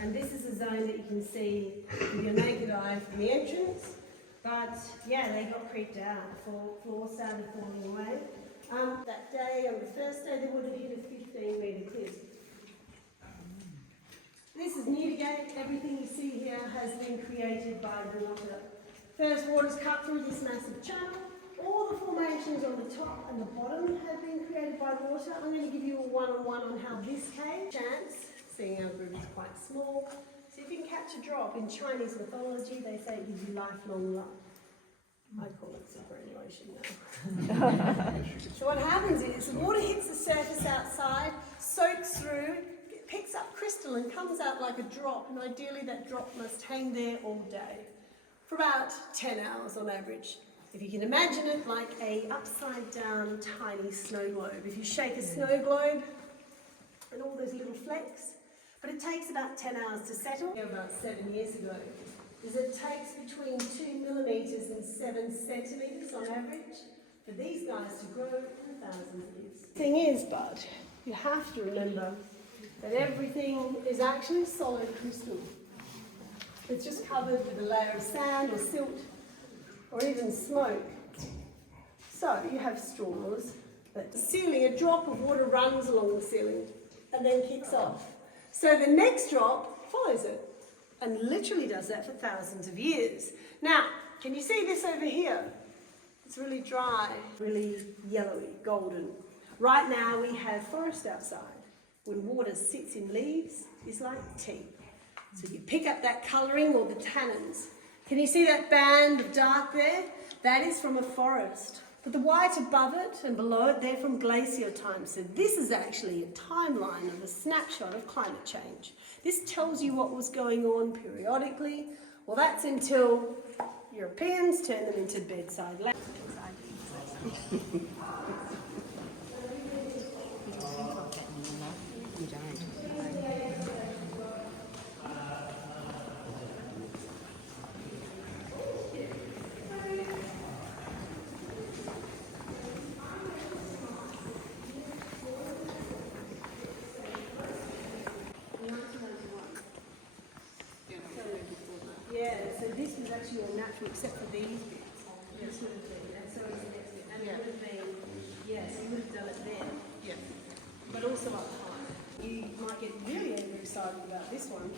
And this is a zone that you can see with your naked eye from the entrance. But yeah, they got creeped out. Floor started falling away. That day, on the first day, they would have hit a 15-metre cliff. This is Newgate. Everything you see here has been created by water. First, water's cut through this massive channel. All the formations on the top and the bottom have been created by water. I'm going to give you a one-on-one on how this came. Chance, seeing our group is quite small. So if you can catch a drop, in Chinese mythology, they say it gives you lifelong love. I call it superannuation now. So what happens is the water hits the surface outside, soaks through, picks up crystal and comes out like a drop, and ideally that drop must hang there all day for about 10 hours on average. If you can imagine it like a upside down tiny snow globe. If you shake a snow globe and all those little flakes, but it takes about 10 hours to settle. About 7 years ago, is it takes between 2 millimetres and 7 centimetres on average for these guys to grow in thousands of years. The thing is, Bud, you have to remember that everything is actually solid crystal. It's just covered with a layer of sand or silt or even smoke. So you have straws. But the ceiling, a drop of water runs along the ceiling and then kicks off. So the next drop follows it and literally does that for thousands of years. Now, can you see this over here? It's really dry, really yellowy, golden. Right now we have forest outside. When water sits in leaves, it's like tea. So you pick up that colouring or the tannins. Can you see that band of dark there? That is from a forest. But the white above it and below it, they're from glacier time. So this is actually a timeline of a snapshot of climate change. This tells you what was going on periodically. Well, that's until Europeans turn them into bedside lamps. Yeah, so this was actually all natural except for these bits. This would have been, and so is the next bit. And it would have been, yes, you would have done it then. Yeah. But also up high. You might get really excited about this one.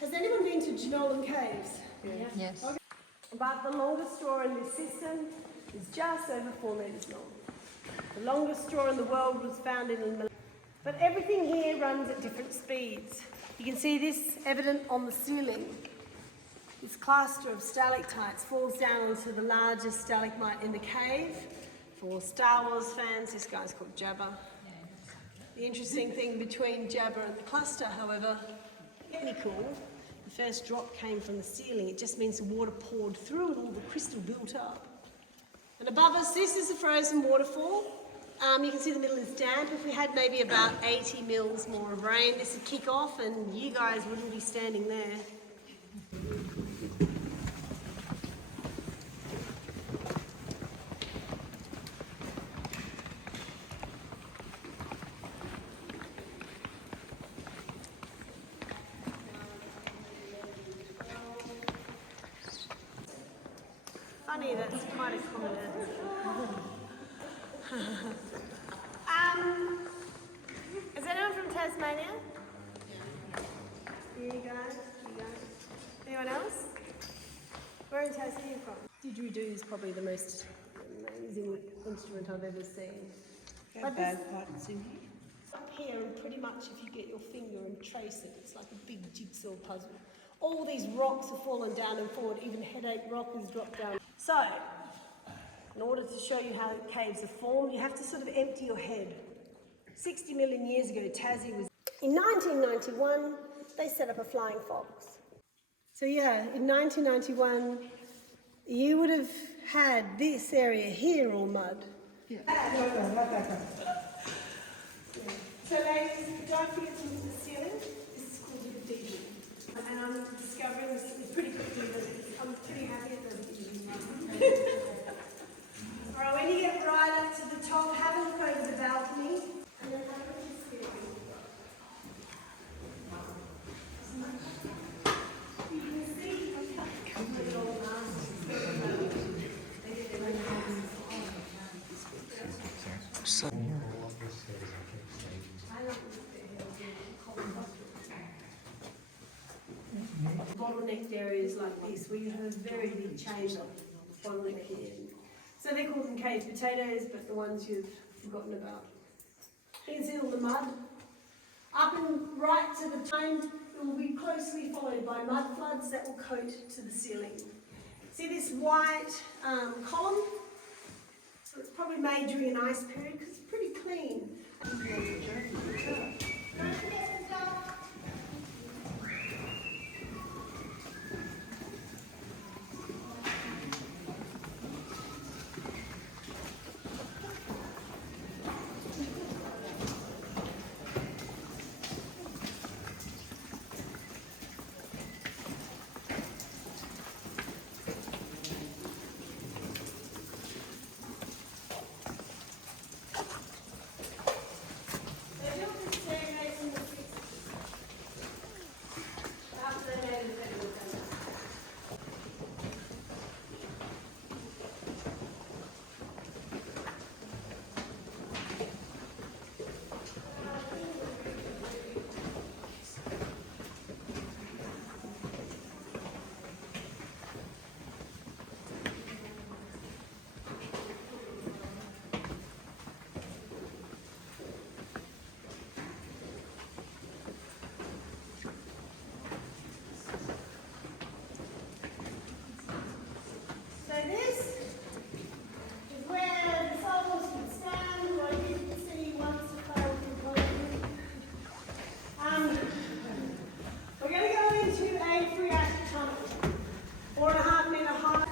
Has anyone been to Jenolan Caves? Yeah. Yes. Okay. But the longest straw in this system is just over 4 metres long. The longest straw in the world was found in Malaysia. But everything here runs at different speeds. You can see this evident on the ceiling. This cluster of stalactites falls down onto the largest stalagmite in the cave. For Star Wars fans, this guy's called Jabba. The interesting thing between Jabba and the cluster, however, really cool. The first drop came from the ceiling. It just means the water poured through and all the crystal built up. And above us, this is a frozen waterfall. You can see the middle is damp. If we had maybe about 80 mils more of rain, this would kick off and you guys wouldn't be standing there. Funny, that's quite a common answer. Is anyone from Tasmania? Yeah. You guys? Anyone else? Where in Tasmania are you from? Didgeridoo is probably the most amazing instrument I've ever seen. But Bagpipes in here? up here, and pretty much if you get your finger and trace it, it's like a big jigsaw puzzle. All these rocks have fallen down and forward, even Headache Rock has dropped down. So, in order to show you how caves are formed, you have to sort of empty your head. 60 million years ago, Tassie was... In 1991, they set up a flying fox. So yeah, in 1991, you would have had this area here all mud. Yeah. So ladies, don't forget to look at the ceiling. This is called the deep. And I'm discovering this pretty quickly that I'm pretty happy it doesn't give you mud. Alright, when you get right up to the top, have a look over the balcony and then have a look at the ceiling. So, I don't bottlenecked areas like this where you have a very big chamber bottleneck in. So they call them cave potatoes, but the ones you've forgotten about. You can see all the mud. Up and right to the time, it will be closely followed by mud floods that will coat to the ceiling. See this white column? So it's probably made during an ice period because it's pretty clean. So this is where the souls would stand, where you can see once the cloud can we're going to go into a 3-act tunnel, 4.5 metre high.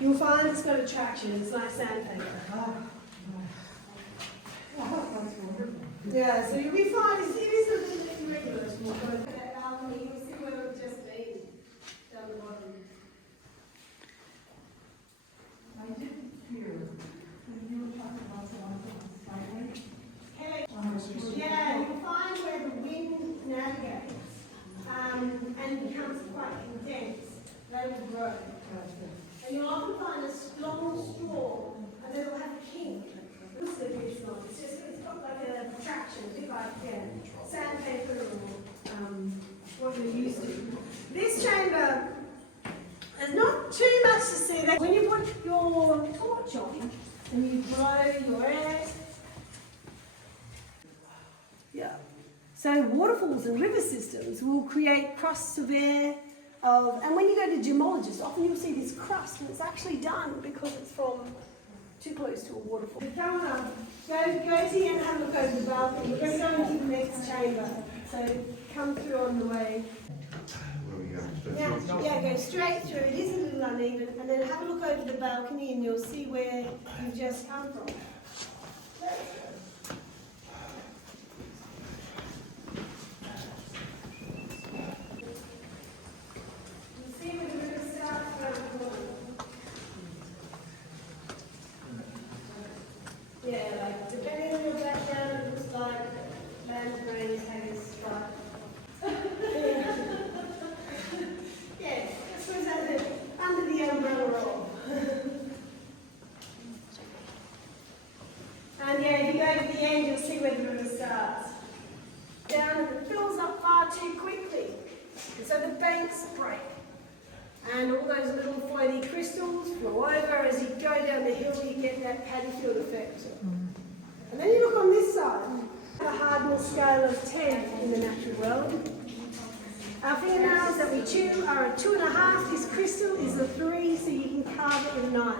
You'll find it's got attraction, it's like sandpaper. Yeah, so you'll be fine. It is a little bit irregular. You'll see where we've just been down the bottom. I didn't hear when you were talking about the ones on the sideway. Yeah, you'll find where the wind navigates and becomes quite condensed. They will grow. And you'll often find a long straw, and then it'll have a kink. It's got like a traction, a bit like sandpaper or what you're used to. This chamber, there's not too much to see. When you put your torch on and you blow your air, yeah. So waterfalls and river systems will create crusts of air. And when you go to gemologists, often you'll see this crust, and it's actually done because it's from too close to a waterfall. Come on, go to here and have a look over the balcony. We're going to go into the next chamber, so come through on the way. Yeah, go straight through. It is a little uneven, and then have a look over the balcony, and you'll see where you've just come from. Yeah, like depending on your background, it looks like land grains have a spot. Yeah, this was under the umbrella roll. And yeah, if you go to the end, you'll see where the river starts. Down, and it fills up far too quickly. And so the banks break. And all those little floaty crystals flow over. As you go down the hill, you get that paddy field effect. And then you look on this side, a hardness scale of 10 in the natural world. Our fingernails that we chew are a 2.5. This crystal is a 3, so you can carve it with a knife.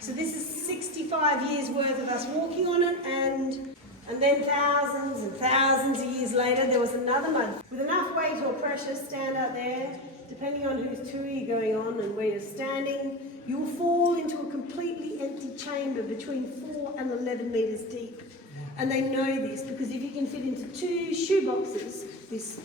So this is 65 years worth of us walking on it, and then thousands and thousands of years later, there was another mud. With enough weight or pressure, stand out there, depending on whose tour you're going on and where you're standing, you'll fall into a completely empty chamber between 4 and 11 metres deep. And they know this because if you can fit into 2 shoeboxes, this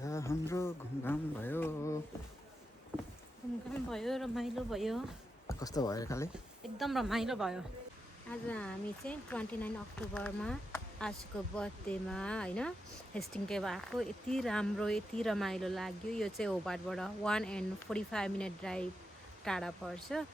हाम्रो घुमघाम भयो। घुमघाम भयो, रमाइलो भयो, कस्तो भयो खाले? एकदम रमाइलो भयो। आज हामी चाहिँ 29 अक्टोबरमा आशुको बर्थडेमा होइन हेस्टिङ केभ आएको। यति राम्रो यति रमाइलो लाग्यो। यो चाहिँ होबार्टबाट 1 and 45 minute ड्राइभ टाढा पर्छ।